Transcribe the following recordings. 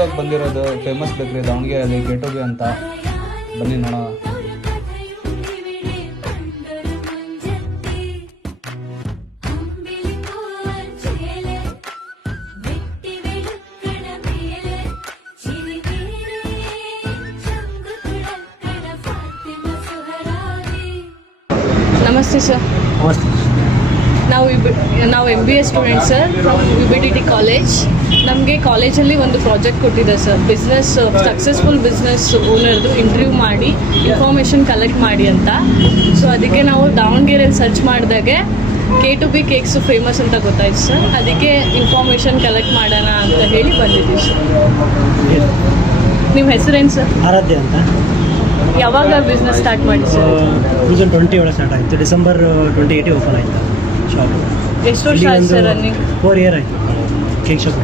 ಇವಾಗ ಬಂದಿರೋದು ಫೇಮಸ್ ಬೇಕ್ರಿ ದಾವಣಗೆರೆಯಲ್ಲಿ ಕೆಟೋಬಿ ಅಂತ. ಬನ್ನಿ ನೋಡೋಣ. ನಮಸ್ತೆ ಸರ್. ನಾವು ನಾವು M B A student sir from U B D T college ನಮಗೆ ಕಾಲೇಜಲ್ಲಿ ಒಂದು ಪ್ರಾಜೆಕ್ಟ್ ಕೊಟ್ಟಿದೆ ಸರ್. ಬಿಸ್ನೆಸ್ ಸಕ್ಸಸ್ಫುಲ್ ಬಿಸ್ನೆಸ್ ಓನರ್ದು ಇಂಟರ್ವ್ಯೂ ಮಾಡಿ ಇನ್ಫಾರ್ಮೇಷನ್ ಕಲೆಕ್ಟ್ ಮಾಡಿ ಅಂತ. ಸೊ ಅದಕ್ಕೆ ನಾವು ದಾವಣಗೆರೆಯಲ್ಲಿ search ಮಾಡಿದಾಗೆ K two B cakes famous ಅಂತ ಗೊತ್ತಾಯ್ತು ಸರ್. ಅದಕ್ಕೆ ಇನ್ಫಾರ್ಮೇಷನ್ ಕಲೆಕ್ಟ್ ಮಾಡೋಣ ಅಂತ ಹೇಳಿ ಬಂದಿದ್ದೀವಿ ಸರ್. ನಿಮ್ಮ ಹೆಸರೇನು ಸರ್? ಆರಾಧ್ಯ ಅಂತ. ಯಾವಾಗ ಬಿಸ್ನೆಸ್ ಸ್ಟಾರ್ಟ್ ಮಾಡಿ ಸರ್? ಟೂ ತೌಸಂಡ್ ಟ್ವೆಂಟಿ ಒಳಗೆ ಸ್ಟಾರ್ಟ್ ಆಯಿತು. ಡಿಸೆಂಬರ್ ಟ್ವೆಂಟಿ ಏಯ್ಟಿ ಓಪನ್ ಆಯಿತು ಶಾಪ್ ಎಷ್ಟು ವರ್ಷ ಆಯ್ತು ಸರ್ ರನ್ನಿಂಗ್ ಫೋರ್ ಇಯರ್ ಆಯಿತು ಕೇಕ್ ಶಾಪ್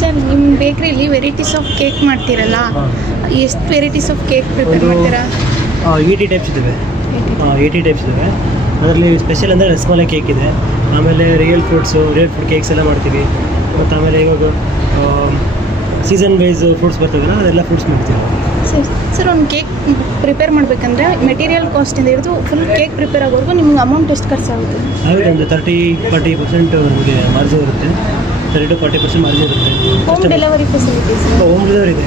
ಸರ್ ನಿಮ್ಮ ಬೇಕ್ರಿಲಿ ವೆರೈಟೀಸ್ ಆಫ್ ಕೇಕ್ ಮಾಡ್ತೀರಲ್ಲ ಎಷ್ಟು ವೆರೈಟೀಸ್ ಆಫ್ ಕೇಕ್ ಪ್ರಿಪೇರ್ ಮಾಡ್ತೀರಾ? ಏಯ್ಟಿ ಟೈಪ್ಸ್ ಇದ್ದಾವೆ ಏಯ್ಟಿ ಟೈಪ್ಸ್ ಇದ್ದಾವೆ ಅದರಲ್ಲಿ ಸ್ಪೆಷಲ್ ಅಂದರೆ ರಸ್ಮಲೈ ಕೇಕ್ ಇದೆ. ಆಮೇಲೆ real fruits real fruit cakes ಎಲ್ಲ ಮಾಡ್ತೀವಿ. ಮತ್ತು ಆಮೇಲೆ ಇವಾಗ ಸೀಸನ್ ವೈಸ್ ಫ್ರೂಟ್ಸ್ ಬರ್ತದಲ್ಲ ಅದೆಲ್ಲ ಫ್ರೂಟ್ಸ್ ಮಾಡ್ತೀವಿ. ಸರ್ ಸರ್ ಒಂದು ಕೇಕ್ ಪ್ರಿಪೇರ್ ಮಾಡಬೇಕಂದ್ರೆ ಮೆಟೀರಿಯಲ್ ಕಾಸ್ಟಿಂದ ಹಿಡಿದು ಫುಲ್ ಕೇಕ್ ಪ್ರಿಪೇರ್ ಆಗೋವರೆಗೂ ನಿಮ್ಗೆ ಅಮೌಂಟ್ ಎಷ್ಟು ಖರ್ಚಾಗುತ್ತೆ? ಆಗುತ್ತೆ ಒಂದು ತರ್ಟಿ ಫಾರ್ಟಿ ಪರ್ಸೆಂಟ್ ನಮಗೆ ಮಾರ್ಜಿನ್ ಇರುತ್ತೆ. Thirty to forty percent margin home delivery facilities home delivery ಇದೆ.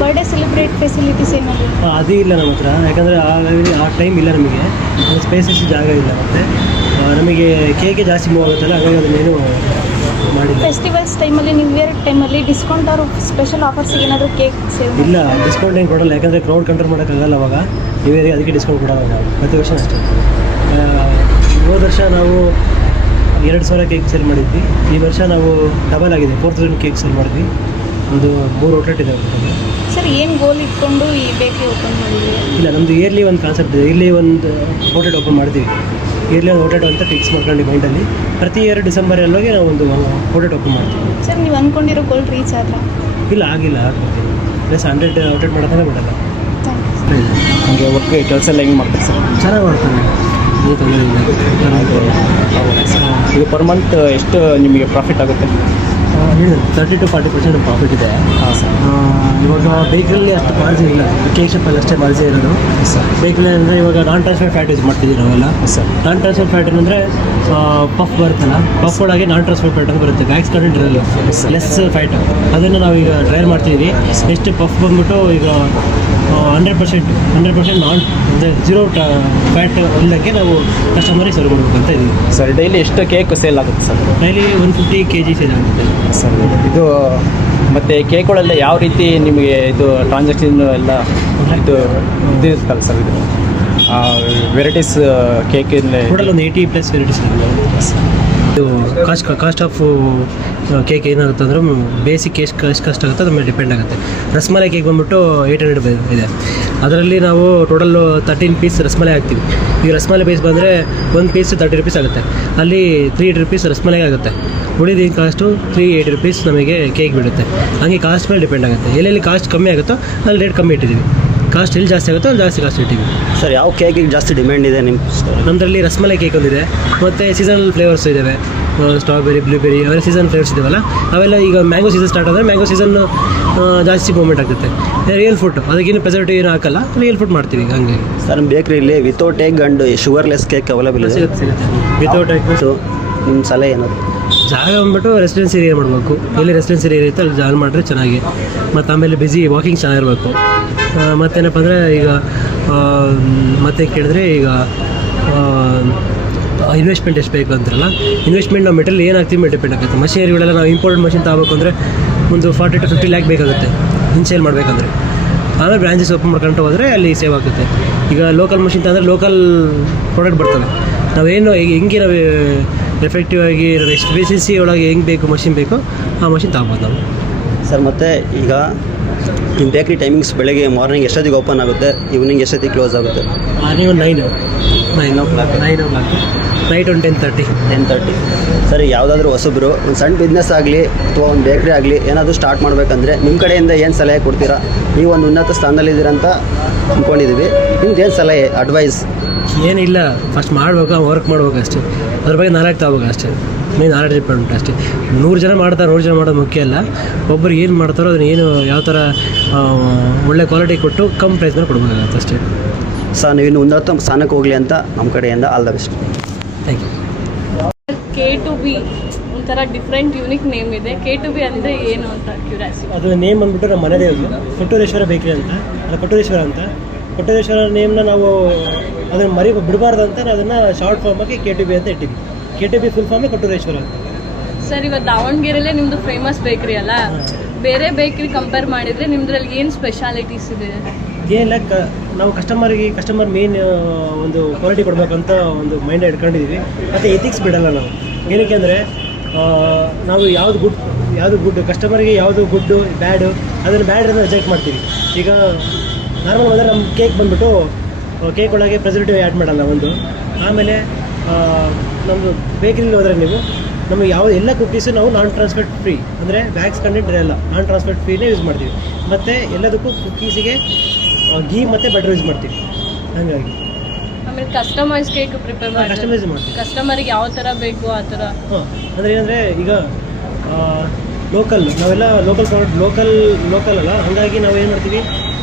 ಬರ್ಡೇ ಸೆಲೆಬ್ರೇಟ್ ಫೆಸಿಲಿಟೀಸ್ ಏನಾದರೂ ಅದು ಇಲ್ಲ ನಮ್ಮ ಹತ್ರ. ಯಾಕಂದರೆ ಆ ಆ ಟೈಮ್ ಇಲ್ಲ ನಮಗೆ. ಸ್ಪೇಸಸ್ ಜಾಗ ಇಲ್ಲ ಮತ್ತು. ನಮಗೆ ಕೇಕೆ ಜಾಸ್ತಿ ಮೂವ್ ಆಗುತ್ತಲ್ಲ ಹಾಗಾಗಿ ಅದನ್ನೇನು ಮಾಡಿಲ್ಲ. ಫೆಸ್ಟಿವಲ್ಸ್ ಟೈಮಲ್ಲಿ ನ್ಯೂ ಇಯರ್ ಟೈಮಲ್ಲಿ ಡಿಸ್ಕೌಂಟ್ ಅವರು ಸ್ಪೆಷಲ್ ಆಫರ್ಸ್ ಏನಾದರೂ ಕೇಕ್ ಸೇವ್ ಇಲ್ಲ ಡಿಸ್ಕೌಂಟ್ ಏನು ಕೊಡಲ್ಲ. ಯಾಕಂದರೆ ಕ್ರೌಡ್ ಕಂಟ್ರೋಲ್ ಮಾಡೋಕ್ಕಾಗಲ್ಲ ಅವಾಗ. ನೀವೇ ಅದಕ್ಕೆ ಡಿಸ್ಕೌಂಟ್ ಕೊಡಲ್ಲ ನಾವು. ಪ್ರತಿ ವರ್ಷ ಅಷ್ಟೇ. ಹೋದ ವರ್ಷ ನಾವು ಎರಡು ಸಾವಿರ ಕೇಕ್ ಸೇಲ್ ಮಾಡಿದ್ವಿ. ಈ ವರ್ಷ ನಾವು ಡಬಲ್ ಆಗಿದೆ. ಫೋರ್ ತೌಸಂಡ್ ಕೇಕ್ ಸೇಲ್ ಮಾಡಿದ್ವಿ. ಒಂದು ಮೂರು ಔಟ್ಲೆಟ್ ಇದೆ ಸರ್ ಏನು ಗೋಲ್ ಇಟ್ಕೊಂಡು ಈ ಬೇಕರಿ ಓಪನ್ ಮಾಡಿದ್ವಿ ಇಲ್ಲ ನಮ್ಮದು ಇಯರ್ಲಿ ಒಂದು ಕಾನ್ಸೆಪ್ಟ್ ಇದೆ. ಇಯರ್ಲಿ ಒಂದು ಔಟ್ಲೆಟ್ ಓಪನ್ ಮಾಡ್ತೀವಿ ಇಯರ್ಲಿ ಒಂದು ಔಟ್ಲೆಟ್ ಅಂತ ಫಿಕ್ಸ್ ಮಾಡ್ಕೊಂಡು ಮೈಂಡಲ್ಲಿ ಪ್ರತಿ ಇಯರ್ ಡಿಸೆಂಬರಲ್ಲೋಗಿ ನಾವು ಒಂದು ಔಟ್ಲೆಟ್ ಓಪನ್ ಮಾಡ್ತೀವಿ. ಸರ್ ನೀವು ಅಂದ್ಕೊಂಡಿರೋ ಗೋಲ್ ರೀಚ್ ಆದ್ರೆ? ಇಲ್ಲ ಆಗಿಲ್ಲ ಆಗ್ಬೋದು. ಪ್ಲಸ್ ಹಂಡ್ರೆಡ್ ಔಟ್ಲೆಟ್ ಮಾಡೋದೇ ಬಿಡಲ್ಲ. ಹಂಗೆ ಒಟ್ಟು ವರ್ಕ್ ಕೆಲಸ ಎಲ್ಲ ಹೆಂಗೆ ಮಾಡ್ತಾರೆ ಸರ್? ಚೆನ್ನಾಗಿ ಮಾಡ್ತಾನೆ ಈಗ ಪರ್ ಮಂತ್ ಎಷ್ಟು ನಿಮಗೆ ಪ್ರಾಫಿಟ್ ಆಗುತ್ತೆ? ಹೇಳಿದೆ thirty to forty percent profit ಇದೆ. ಹಾಂ ಸರ್ ಆ, ಇವಾಗ ಬೇಕ್ರಲ್ಲಿ ಅಷ್ಟು ಮಾರ್ಜಿನ್ ಇಲ್ಲ. ಕೇಕ್ ಶಾಪಲ್ಲಿ ಅಷ್ಟೇ ಮಾರ್ಜಿನ್ ಇರೋದು. ಸರ್ ಬೇಕ್ರಲ್ಲಿ ಅಂದರೆ ಇವಾಗ ನಾನ್ ಟ್ರಾನ್ಸ್ಫರ್ ಫ್ಯಾಟ್ ಯೂಸ್ ಮಾಡ್ತಿದ್ದೀವಿ ನಾವೆಲ್ಲ. ಸರ್ ನಾನ್ ಟ್ರಾನ್ಸ್ಫರ್ ಫ್ಯಾಟ್ ಅಂದರೆ ಪಫ್ ಬರುತ್ತಲ್ಲ ಪಫ್ ಒಳಗೆ ನಾನ್ ಟ್ರಾನ್ಸ್ಫರ್ ಫ್ಯಾಟ್ ಅಂತ ಬರುತ್ತೆ. ಬ್ಯಾಕ್ಸ್ ಕಂಟೆಂಟ್ ಇರಲ್ಲ. ಲೆಸ್ ಫ್ಯಾಟ್ ಅದನ್ನು ನಾವೀಗ ಟ್ರಯಲ್ ಮಾಡ್ತಿದ್ದೀವಿ. ಎಷ್ಟು ಪಫ್ ಬಂದ್ಬಿಟ್ಟು ಈಗ hundred percent hundred percent non ಅಂದರೆ ಜೀರೋ ಫ್ಯಾಟ್ ಒಂದಕ್ಕೆ ನಾವು ಕಸ್ಟಮರಿಗೆ ಸರ್ವ್ ಮಾಡಬೇಕು ಅಂತ ಇದ್ದೀವಿ. ಸರ್ ಡೈಲಿ ಎಷ್ಟು ಕೇಕ್ ಸೇಲ್ ಆಗುತ್ತೆ sir daily one fifty K G sale ಆಗುತ್ತೆ. ಸರ್ ಇದು ಮತ್ತು ಕೇಕ್ಗಳೆಲ್ಲ ಯಾವ ರೀತಿ ನಿಮಗೆ ಇದು ಟ್ರಾನ್ಸಾಕ್ಷನ್ ಎಲ್ಲ ಇದು ಇದು ಇರುತ್ತಲ್ಲ ಸರ್ ಇದು? ವೆರೈಟೀಸ್ ಕೇಕ್ ಟೋಟಲ್ ಒಂದು ಏಯ್ಟಿ ಪ್ಲಸ್ ವೆರೈಟೀಸ್ ಇದು ಕಾಸ್ಟ್ ಕಾಸ್ಟ್ ಆಫ್ ಕೇಕ್ ಏನಾಗುತ್ತೆ ಅಂದರೆ ಬೇಸಿಕ್ ಎಷ್ಟು ಎಷ್ಟು ಕಷ್ಟ ಆಗುತ್ತೆ ಅದ್ರ ಮೇಲೆ ಡಿಪೆಂಡ್ ಆಗುತ್ತೆ. ರಸ್ಮಲೈ ಕೇಕ್ ಬಂದ್ಬಿಟ್ಟು ಏಯ್ಟ್ ಹಂಡ್ರೆಡ್ ಇದೆ. ಅದರಲ್ಲಿ ನಾವು ಟೋಟಲ್ ತರ್ಟೀನ್ ಪೀಸ್ ರಸ್ಮಲೈ ಹಾಕ್ತೀವಿ. ಈಗ ರಸ್ಮಲೈ ಪೀಸ್ ಬಂದರೆ ಒಂದು ಪೀಸ್ ತರ್ಟಿ ರುಪೀಸ್ ಆಗುತ್ತೆ. ಅಲ್ಲಿ ತ್ರೀ ಏಯ್ಟ್ ರುಪೀಸ್ ರಸ್ಮಲೈ ಆಗುತ್ತೆ. ಉಳಿದಿನ ಕಾಸ್ಟು ತ್ರೀ ಏಯ್ಟ್ ರುಪೀಸ್ ನಮಗೆ ಕೇಕ್ ಬಿಡುತ್ತೆ. ಹಂಗೆ ಕಾಸ್ಟ್ ಮೇಲೆ ಡಿಪೆಂಡ್ ಆಗುತ್ತೆ. ಎಲ್ಲೆಲ್ಲಿ ಕಾಸ್ಟ್ ಕಮ್ಮಿ ಆಗುತ್ತೋ ಅಲ್ಲಿ ರೇಟ್ ಕಮ್ಮಿ ಇಟ್ಟಿದ್ದೀವಿ. ಕಾಸ್ಟ್ ಎಲ್ಲಿ ಜಾಸ್ತಿ ಆಗುತ್ತೋ ಅಲ್ಲಿ ಜಾಸ್ತಿ ಕಾಸ್ಟ್ ಇಟ್ಟಿವಿ ಸರ್ ಯಾವ ಕೇಕಿಗೆ ಜಾಸ್ತಿ ಡಿಮ್ಯಾಂಡ್ ಇದೆ ನಿಮ್ಮ ನಮ್ಮದ್ರಲ್ಲಿ ರಸ್ಮಲೈ ಕೇಕ್ ಒಂದಿದೆ. ಮತ್ತು ಸೀಸನಲ್ ಫ್ಲೇವರ್ಸ್ ಇದ್ದಾವೆ ಸ್ಟ್ರಾಬೆರಿ ಬ್ಲೂಬೆರಿ ಅವೆಲ್ಲ ಸೀಸನ್ ಫ್ಲೇವರ್ಸ್ ಇದಾವಲ್ಲ? ಅವೆಲ್ಲ ಈಗ ಮ್ಯಾಂಗೋ ಸೀಸನ್ ಸ್ಟಾರ್ಟ್ ಆದರೆ ಮ್ಯಾಂಗೋ ಸೀಸನ್ ಜಾಸ್ತಿ ಮೂಮೆಂಟ್ ಆಗುತ್ತೆ ರಿಯಲ್ ಫುಡ್ ಅದಕ್ಕೇನು ಪ್ರೆಸರ್ವೇಟಿವ್ ಏನು ಹಾಕಲ್ಲ ರಿಯಲ್ ಫುಡ್ ಮಾಡ್ತೀವಿ ಹಂಗೆ. ಸರ್ ನಮ್ಮ ಇಲ್ಲಿ without egg and sugarless cake available ಸಿಗುತ್ತೆ ವಿತೌಟ್ ಸೊ ನಿಮ್ಮ ಸಲಹೆ ಏನು ಜಾಗ ಬಂದ್ಬಿಟ್ಟು ರೆಸಿಡೆನ್ಸಿ ಏರಿಯಾ ಮಾಡಬೇಕು. ಎಲ್ಲಿ ರೆಸಿಡೆನ್ಸಿ ಏರಿಯಾ ಇರುತ್ತೆ ಅಲ್ಲಿ ಜಾಗ ಮಾಡಿದ್ರೆ ಚೆನ್ನಾಗಿ. ಮತ್ತು ಆಮೇಲೆ ಬಿಸಿ ವಾಕಿಂಗ್ ಚೆನ್ನಾಗಿರಬೇಕು. ಮತ್ತೇನಪ್ಪ ಅಂದರೆ ಈಗ ಮತ್ತೆ ಕೇಳಿದ್ರೆ ಈಗ ಇನ್ವೆಸ್ಟ್ಮೆಂಟ್ ಎಷ್ಟು ಬೇಕು ಅಂತಾರಲ್ಲ ಇನ್ವೆಸ್ಟ್ಮೆಂಟ್ ನಾವು ಮೆಟೀರಿಯಲ್ ಏನಾಗ್ತೀವಿ ಹಾಕ್ತೀವಿ ಮೇಲೆ ಡಿಪೆಂಡ್ ಆಗುತ್ತೆ. ಮಷೀನರಿಗಳೆಲ್ಲ ನಾವು ಇಂಪೋರ್ಟೆಡ್ ಮಷಿನ್ ತಗೋಬೇಕು ಅಂದರೆ ಒಂದು ಫಾರ್ಟಿ ಟು ಫಿಫ್ಟಿ ಲ್ಯಾಕ್ ಬೇಕಾಗುತ್ತೆ ಇನ್ಸೇಲ್ ಮಾಡಬೇಕಂದ್ರೆ. ಆಮೇಲೆ ಬ್ರಾಂಚಸ್ ಓಪನ್ ಮಾಡ್ಕೊಂಡು ಹೋದರೆ ಅಲ್ಲಿ ಸೇವ್ ಆಗುತ್ತೆ. ಈಗ ಲೋಕಲ್ ಮಷಿನ್ ತಂದರೆ ಲೋಕಲ್ ಪ್ರಾಡಕ್ಟ್ ಬರ್ತವೆ ನಾವೇನು ಹೆಂಗೆ ನಾವು ಎಫೆಕ್ಟಿವ್ ಆಗಿ ಎಫಿಷಿಯನ್ಸಿ ಒಳಗೆ ಹೆಂಗೆ ಬೇಕು ಮಷಿನ್ ಬೇಕು ಆ ಮಷಿನ್ ತಗೋಬೋದು ನಾವು. ಸರ್ ಮತ್ತು ಈಗ ನಿಮ್ಮ ಬೇಕ್ರಿ ಟೈಮಿಂಗ್ಸ್ ಬೆಳಗ್ಗೆ ಮಾರ್ನಿಂಗ್ ಎಷ್ಟೊತ್ತಿಗೆ ಓಪನ್ ಆಗುತ್ತೆ ಈವ್ನಿಂಗ್ ಎಷ್ಟೊತ್ತಿಗೆ ಕ್ಲೋಸ್ ಆಗುತ್ತೆ? ನೀವು nine nine o'clock nine o'clock night ಒಂದು ಟೆನ್ ತರ್ಟಿ ಟೆನ್ ತರ್ಟಿ ಸರಿ ಯಾವುದಾದ್ರೂ ಹೊಸಬ್ರು ಒಂದು ಸಣ್ಣ ಬಿಸ್ನೆಸ್ ಆಗಲಿ ಅಥವಾ ಒಂದು ಬೇಕ್ರಿ ಆಗಲಿ ಏನಾದರೂ ಸ್ಟಾರ್ಟ್ ಮಾಡಬೇಕಂದ್ರೆ ನಿಮ್ಮ ಕಡೆಯಿಂದ ಏನು ಸಲಹೆ ಕೊಡ್ತೀರಾ? ನೀವು ಒಂದು ಉನ್ನತ ಸ್ಥಾನದಲ್ಲಿದ್ದೀರ ಅಂತ ಅಂದ್ಕೊಂಡಿದ್ದೀವಿ ನಿಮ್ದು ಏನು ಸಲಹೆ ಅಡ್ವೈಸ್ ಏನಿಲ್ಲ ಫಸ್ಟ್ ಮಾಡ್ಬೇಕು ವರ್ಕ್ ಮಾಡ್ಬೇಕು ಅಷ್ಟೇ. ಅದ್ರ ಬಗ್ಗೆ ನಾಲ್ಕು ತಗೋಬೇಕು ಅಷ್ಟೇ. ಮೇನ್ ಆರ್ ಡಿಪೆಂಡ್ ಅಷ್ಟೇ. ನೂರು ಜನ ಮಾಡ್ತಾರೆ ನೂರು ಜನ ಮಾಡೋದು ಮುಖ್ಯ ಅಲ್ಲ. ಒಬ್ಬರು ಏನು ಮಾಡ್ತಾರೋ ಅದನ್ನ ಏನು ಯಾವ ಥರ ಒಳ್ಳೆ ಕ್ವಾಲಿಟಿ ಕೊಟ್ಟು ಕಮ್ ಪ್ರೈಸ್ ಮೇಲೆ ಕೊಡ್ಬೇಕಾಗತ್ತೆ ಅಷ್ಟೇ. ಸರ್ ನೀವು ಇನ್ನು ಉನ್ನತ ಸ್ಥಾನಕ್ಕೆ ಹೋಗಲಿ ಅಂತ ನಮ್ಮ ಕಡೆಯಿಂದ all the best thank you K two B ಒಂಥರ ಡಿಫ್ರೆಂಟ್ ಯೂನಿಕ್ ನೇಮ್ ಇದೆ. ಕೆ ಟು ಬಿ ಅಂದರೆ ಏನು ಅಂತ ಕ್ಯೂರಿಯಾಸಿಟಿ ಅದು ನೇಮ್ ಅಂದ್ಬಿಟ್ಟು ನಮ್ಮ ಮನೆದೇ ಅದು. ಕೊಟ್ಟೂರೇಶ್ವರ ಬೇಕ್ರಿ ಅಂತ. ಅದು ಕೊಟ್ಟೂರೇಶ್ವರ ಅಂತ. ಕೊಟ್ಟೂರೇಶ್ವರ ನೇಮ್ನ ನಾವು ಅದನ್ನು ಮರಿ ಬಿಡಬಾರ್ದು ಅಂತ ಅದನ್ನು ಶಾರ್ಟ್ ಫಾರ್ಮಾಗಿ ಕೆ ಟಿ ಬಿ ಅಂತ ಇಟ್ಟಿದ್ವಿ ಕೆ ಟಿ ಬಿ ಫುಲ್ ಫಾರ್ಮೇ ಕೊಟ್ಟೂರೇಶ್ವರ ಅಂತ. ಸರ್ ಇವತ್ತು ದಾವಣಗೆರೆಲೇ ನಿಮ್ಮದು ಫೇಮಸ್ ಬೇಕ್ರಿ ಅಲ್ಲ? ಬೇರೆ ಬೇಕ್ರಿ ಕಂಪೇರ್ ಮಾಡಿದರೆ ನಿಮ್ದ್ರಲ್ಲಿ ಏನು ಸ್ಪೆಷಾಲಿಟೀಸ್ ಇದೆ? ಏನಿಲ್ಲ ಕ ನಾವು ಕಸ್ಟಮರ್ಗೆ ಕಸ್ಟಮರ್ ಮೇನ್ ಒಂದು ಕ್ವಾಲಿಟಿ ಕೊಡಬೇಕಂತ ಒಂದು ಮೈಂಡ್ ಇಟ್ಕೊಂಡಿದ್ದೀವಿ ಮತ್ತು ಎಥಿಕ್ಸ್ ಬಿಡಲ್ಲ ನಾವು. ಏನಕ್ಕೆ ಅಂದರೆ ನಾವು ಯಾವುದು ಗುಡ್ ಯಾವುದು ಗುಡ್ ಕಸ್ಟಮರ್ಗೆ ಯಾವುದು ಗುಡ್ಡು ಬ್ಯಾಡು ಅದನ್ನು ಬ್ಯಾಡ್ ಅಂತ ರಿಜೆಕ್ಟ್ ಮಾಡ್ತೀವಿ. ಈಗ ನಾರ್ಮಲ್ ಅಂದರೆ ನಮ್ಮ ಕೇಕ್ ಬಂದ್ಬಿಟ್ಟು ಕೇಕ್ ಒಳಗೆ ಪ್ರೆಸರ್ವೇಟಿವ್ ಆ್ಯಡ್ ಮಾಡಲ್ಲ ಒಂದು. ಆಮೇಲೆ ನಮ್ಮದು ಬೇಕರಿಲಿ ಹೋದರೆ ನೀವು, ನಮಗೆ ಯಾವ ಎಲ್ಲ ಕುಕ್ಕೀಸು ನಾವು ನಾನ್ ಟ್ರಾನ್ಸ್ಫರ್ಟ್ ಫ್ರೀ ಅಂದರೆ ಬ್ಯಾಗ್ಸ್ ಕಂಟೆಂಟ್ ಇರಲ್ಲ. ನಾನ್ ಟ್ರಾನ್ಸ್ಫರ್ಟ್ ಫ್ರೀನೇ ಯೂಸ್ ಮಾಡ್ತೀವಿ. ಮತ್ತು ಎಲ್ಲದಕ್ಕೂ ಕುಕ್ಕೀಸಿಗೆ ಗೀ ಮತ್ತು ಬಟರ್ ಯೂಸ್ ಮಾಡ್ತೀವಿ. ಹಾಗಾಗಿ. ಆಮೇಲೆ ಕಸ್ಟಮೈಸ್ ಕೇಕ್ ಪ್ರಿಪೇರ್ ಮಾಡಿ ಕಸ್ಟಮೈಸ್ ಮಾಡ್ತೀವಿ. ಕಸ್ಟಮರ್ಗೆ ಯಾವ ಥರ ಬೇಕು ಆ ಥರ ಹಾಂ ಅಂದರೆ ಏನಂದರೆ ಈಗ ಲೋಕಲ್ ನಾವೆಲ್ಲ ಲೋಕಲ್ ಪ್ರಾಡಕ್ಟ್ ಲೋಕಲ್ ಲೋಕಲ್ ಅಲ್ಲ ಹಾಗಾಗಿ ನಾವು ಏನು ಮಾಡ್ತೀವಿ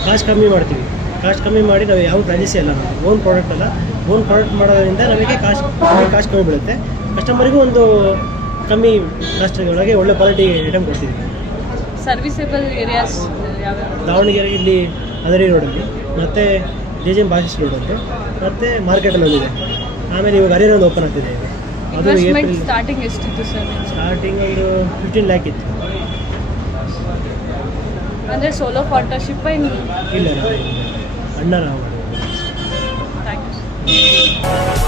ಕಾಸ್ಟ್ ಕಮ್ಮಿ ಮಾಡ್ತೀವಿ. ಕಾಸ್ಟ್ ಕಮ್ಮಿ ಮಾಡಿ ನಾವು ಯಾವ ಪ್ರೈಸೇ ಅಲ್ಲ ನಾವು ಓನ್ ಪ್ರಾಡಕ್ಟ್ ಅಲ್ಲ. ಓನ್ ಪ್ರಾಡಕ್ಟ್ ಮಾಡೋದ್ರಿಂದ ನಮಗೆ ಕಾಸ್ಟ್ ಕಾಸ್ಟ್ ಕಮ್ಮಿ ಬೀಳುತ್ತೆ. ಕಸ್ಟಮರಿಗೂ ಒಂದು ಕಮ್ಮಿ ಕಾಸ್ಟ್ ಒಳಗೆ ಒಳ್ಳೆ ಕ್ವಾಲಿಟಿ ಐಟಮ್ ಕೊಡ್ತೀವಿ. ಸರ್ವಿಸೇಬಲ್ ಏರಿಯಾಸ್ ದಾವಣಗೆರೆ ಇಲ್ಲಿ ಅದರಿ ರೋಡಲ್ಲಿ. ಮತ್ತು ಜೆ ಜೆ ಎಂ ಬಾಸಿಸ್ ರೋಡಲ್ಲಿ ಮತ್ತು ಮಾರ್ಕೆಟಲ್ಲಿ ಒಂದಿದೆ. ಆಮೇಲೆ ಇವಾಗ ಹರಿಹರ ರೋಡ್ ಓಪನ್ ಆಗ್ತಿದೆ ಈಗ. ಅದು ಏಪ್ರಿಲ್ ಸ್ಟಾರ್ಟಿಂಗ್ ಎಷ್ಟಿತ್ತು ಸರ್ ಸ್ಟಾರ್ಟಿಂಗ್ ಒಂದು ಫಿಫ್ಟೀನ್ ಲ್ಯಾಕ್ ಇತ್ತು. ಅಂದರೆ ಸೋಲೋ ಪಾರ್ಟ್ನರ್ಶಿಪ್ ಇಲ್ಲ ಅಣ್ಣ ನಾವು ಥ್ಯಾಂಕ್ ಯು